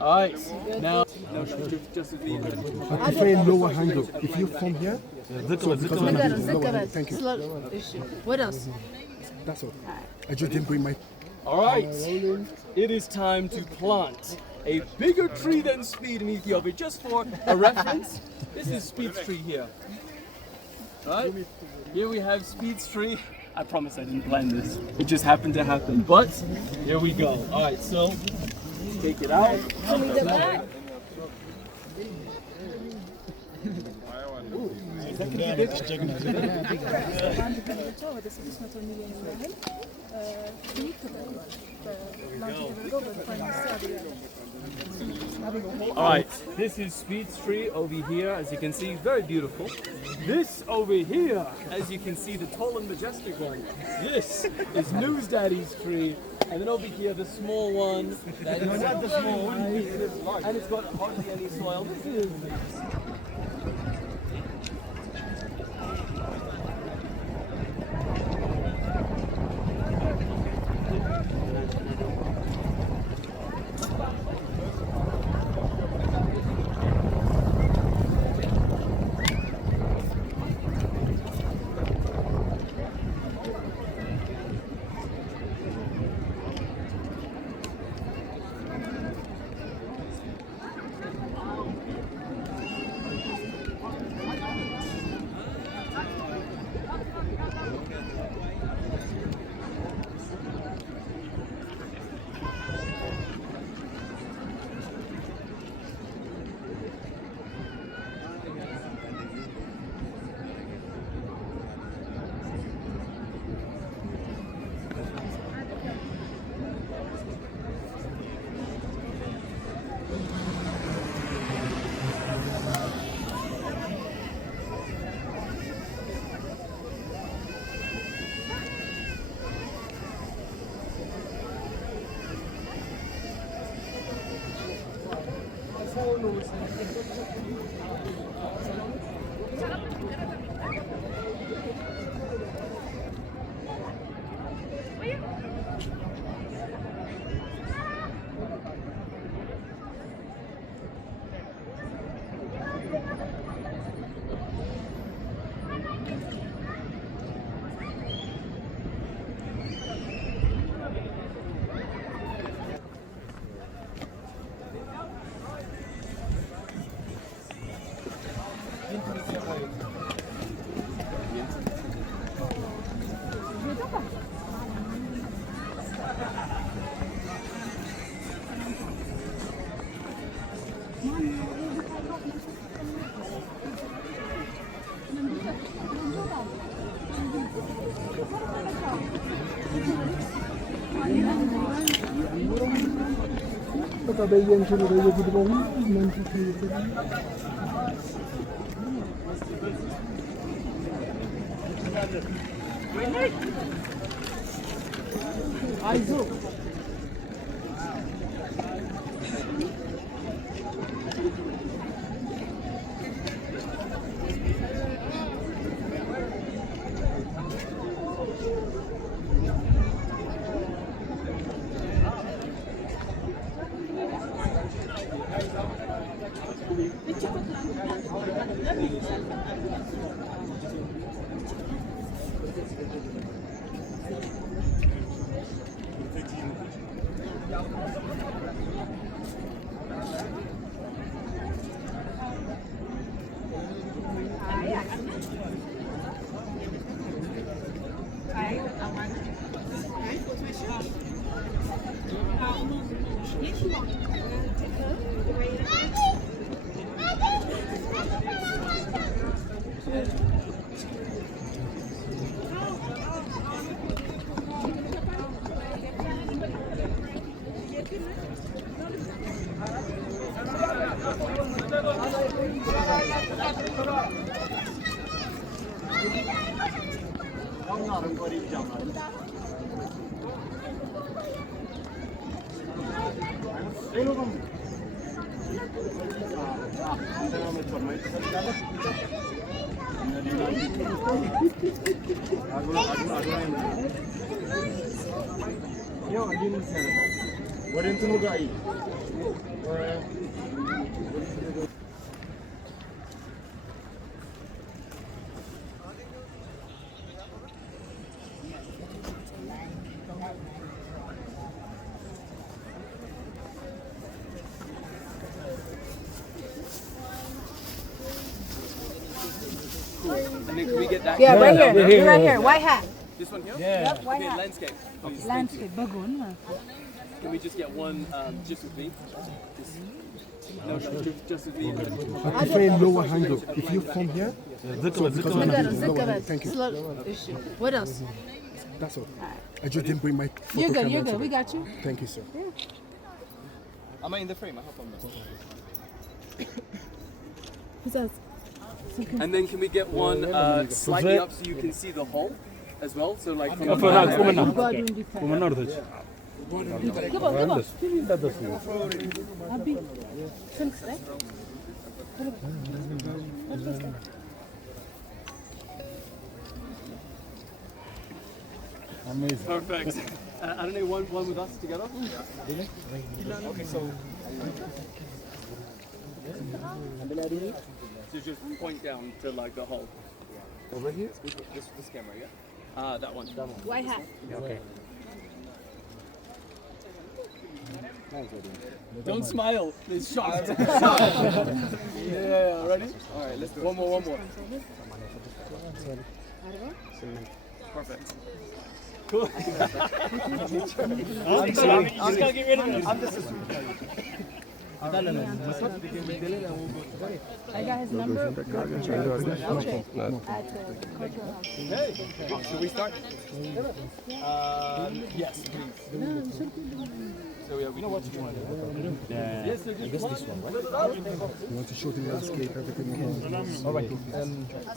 Alright, now just as we I prefer lower angle. If you from here, thank you. What else? That's all. I just didn't bring my. Alright, it is time to plant a bigger tree than Speed in Ethiopia. Just for a reference, this is Speed's tree here. Right? Here we have Speed's tree. I promise I didn't plan this. It just happened to happen. But here we go. Alright, so take it out. Alright, this is Speed's tree over here, as you can see, very beautiful. This over here, as you can see, the tall and majestic one, this is News Daddy's tree. And then over here, the small one, that is not the small one, and it's got hardly any soil. This is And then can we get that? Yeah, right here. You're right here. White hat. This one here? Yep, white Okay, hat. landscape. Please. Landscape. Bagun. Can we just get one just with me? No, just with me. I prefer lower angle. If you come here, Thank you. What else? that's all. I just didn't bring my photo You're good. camera You're good. today. We got you. Thank you, sir. Am I in the frame? I hope I'm not. Who's else? And then can we get one slightly up so you can see the hole as well? So like from Amazing. Perfect. I don't know, one with us together? Yeah. Okay, so just point down to like the hole. Over here? This camera, yeah? That one. White hat. Okay. Don't smile. It's shocked. Yeah, ready? All right, let's do it. One more. Perfect. Cool. I'm just gonna get rid of it. I'm just I got his number. Okay. Hey, should we start? Yes, please. So yeah, we know what you want. Yes, so just this one, right? You want to show the landscape, everything. All right.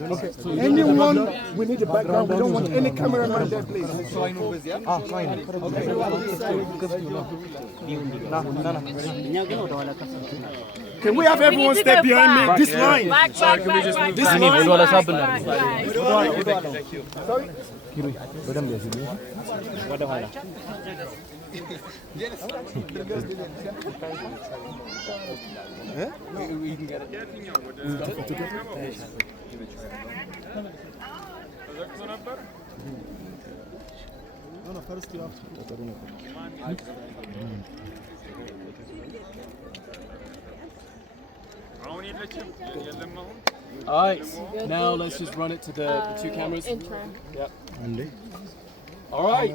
Okay. Anyone, we need a background. We don't want any cameraman there, please. So I know this, yeah? Fine. Can we have everyone step behind me? This line. This line. Thank you. Sorry? We can get it. All right, now let's just run it to the two cameras. Intro. Yep. All right,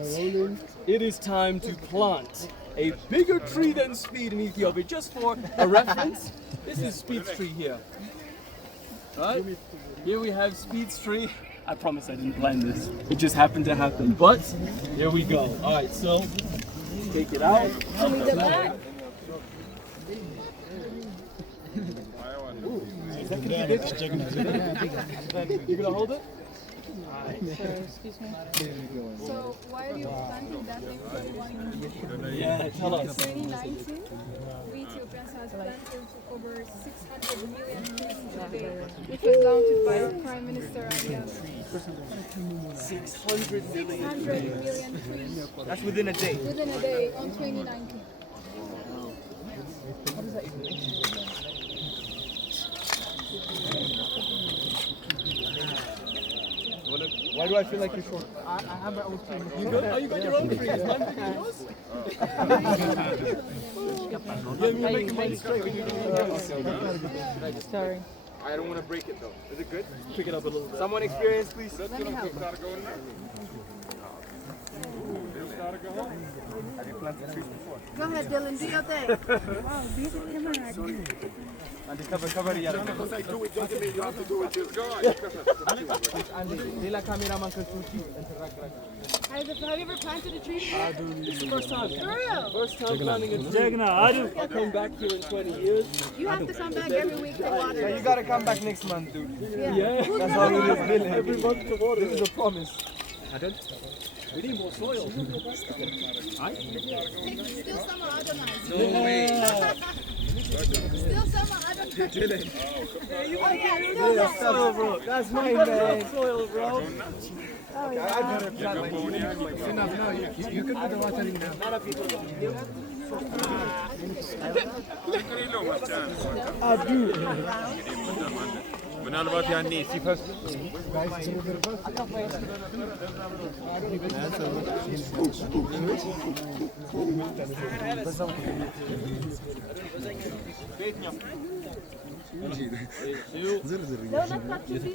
it is time to plant a bigger tree than speed in Ethiopia. Just for a reference, this is Speed's tree here. Right? Here we have Speed's tree. I promise I didn't plan this. It just happened to happen. But here we go. All right, so take it out. You're gonna hold it? Excuse me. So why are you planting that thing for 1 year? Yeah, tell us. 2019, we Ethiopians has planted over 600 million trees today, which was launched by Prime Minister Addis Ababa. 600 million. 600 million trees That's within a day. within a day on 2019. What does that even mean? Why do I feel like you're short? I have my own tree. You good? Oh, you got your own tree. Is mine bigger than yours? Yeah, you make mine straight when you do it. Sorry. I don't want to break it though. Is it good? Pick it up a little bit. Someone experienced, please. Let me help. Have you planted trees before? Go ahead, Dylan. Do your thing. Wow, beautiful camera. And cover the other. Do it, doesn't mean you have to do it too. Have you ever planted a tree before? It's the first time. For real? First time planting a tree. I'll come back here in 20 years. You have to come back every week to water. You gotta come back next month, dude. Yeah. That's how it is, Dylan. Every month to water. This is a promise. We need more soil. Still summer Adonai. No way. Still summer Adonai. Soil, bro. That's my man. Soil, bro. I better plant my tree. Enough now. You could put the watering down. ምናልባት ያኔ ሲፈስ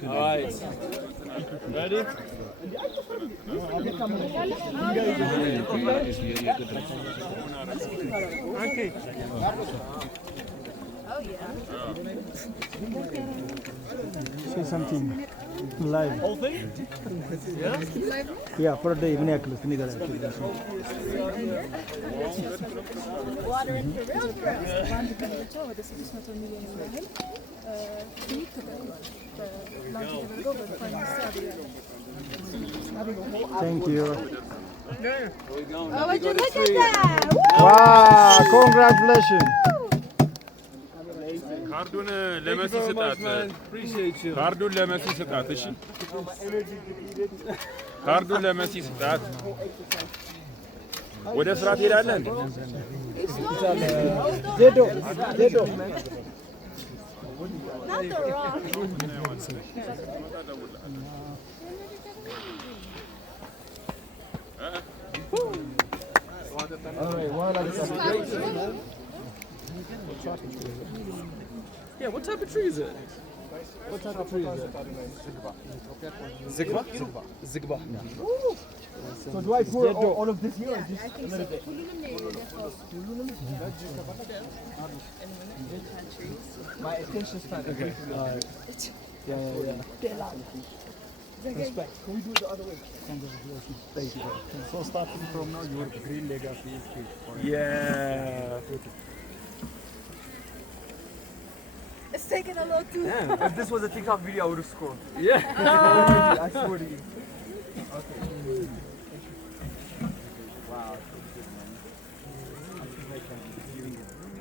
All right. Ready? Okay. Say something live. Whole thing? Yeah, for a day. Water in Peru. ወደ 600 ሚሊዮን ያህል ትንሽ Thank you. Oh, would you look at that? Wow, congratulations. ካርዱን ለመሲ ስጣት Appreciate you. ካርዱን ለመሲ ስጣት እሺ ካርዱን ለመሲ ስጣት ወደ ስራ ትሄዳለህ እንዴ Zedo. Not the wrong. Yeah, what type of tree is it? What type of tree is it? Zigba? Zigba. So do I pour all of this here or just a little bit? My attention span is way too long. Respect. Can we do it the other way? Thank you. So starting from now, your green legacy is big for you. Yeah. It's taking a little too long. If this was a TikTok video, I would have scored. Yeah. I swear to you.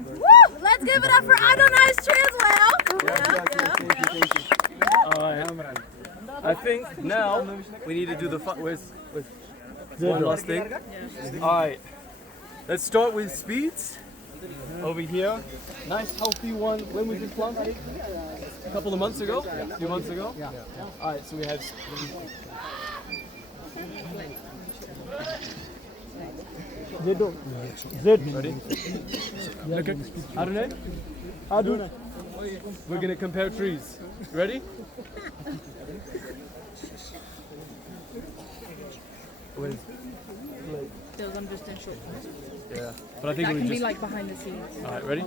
Woo! Let's give it up for Adonai's tree as well. Thank you. All right. I think now we need to do the with one last thing. All right. Let's start with speeds. Over here. Nice healthy one. When was this planted? A couple of months ago? A few months ago? Yeah. All right, so we have Zedo. Ready? Okay. Adonai? We're going to compare trees. Ready? Those I'm just in short. Yeah. But I think That we can just... be like behind the scenes. All right, ready?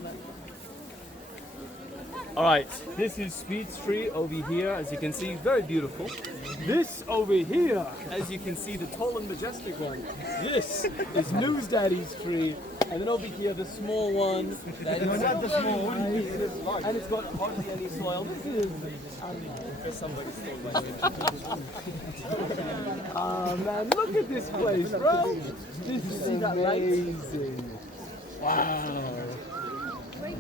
All right, this is Speed's tree over here, as you can see, very beautiful. This over here, as you can see, the tall and majestic one. This is News Daddy's tree, and then over here, the small one. That is not the small one. And it's got hardly any soil. This is somebody stole my name. Ah man, look at this place, bro. This is amazing. Wow.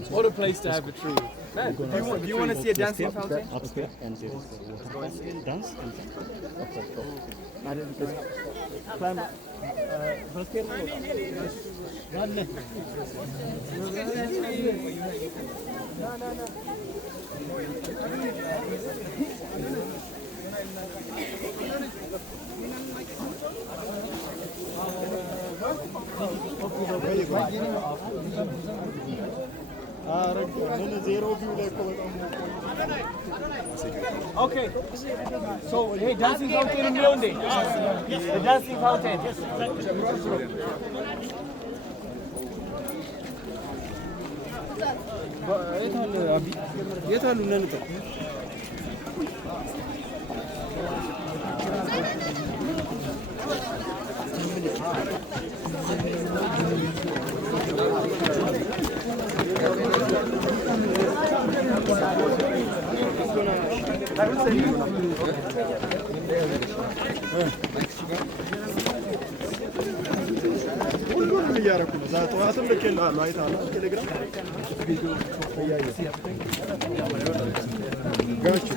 What a place to have a tree. Man, Do you want to see a dancing fountain? Upstairs and there is dance and climb. Okay. So, hey, dancing fountain in Leonde. The dancing fountain. ሁሉንም እያደረኩ ነው። ዛሬ ጠዋትም ልኬልሃለሁ፣ አይተሃል ቴሌግራም ጋች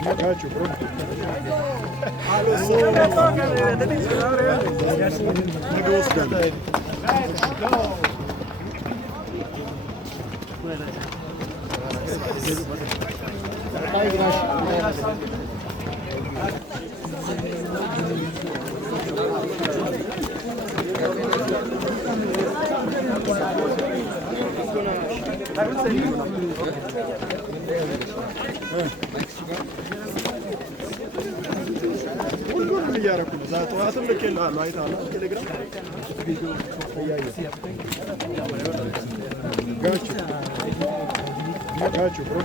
Got you, bro. ሁሉንም እያደረኩ ነው። ዛሬ ጠዋትም ልኬልሃለሁ። አይተሃል ቴሌግራም ጋችሁ ብሮ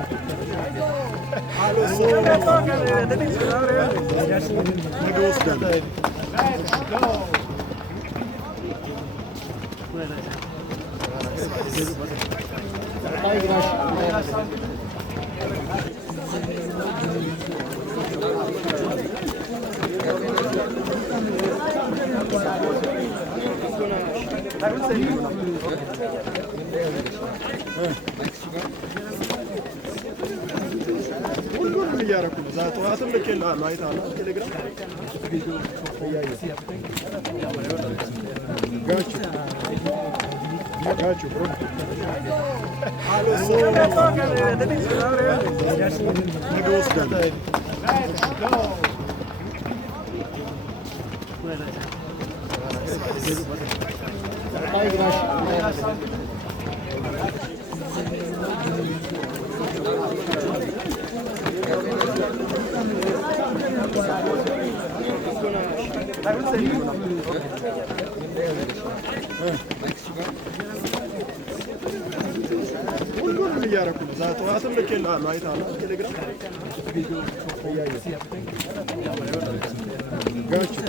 ነገ ወስዳለሁ። ሁሉንም እያደረኩ ነው። ዛሬ ጠዋትም ልኬልሃለሁ። አይተሃል ቴሌግራም ጋችሁ ብሮ ነገ ወስዳለሁ። ሁሉንም እያደረኩ ነው። ዛሬ ጠዋትም ልኬልሃለሁ። አይተሃል ቴሌግራም ጋችሁ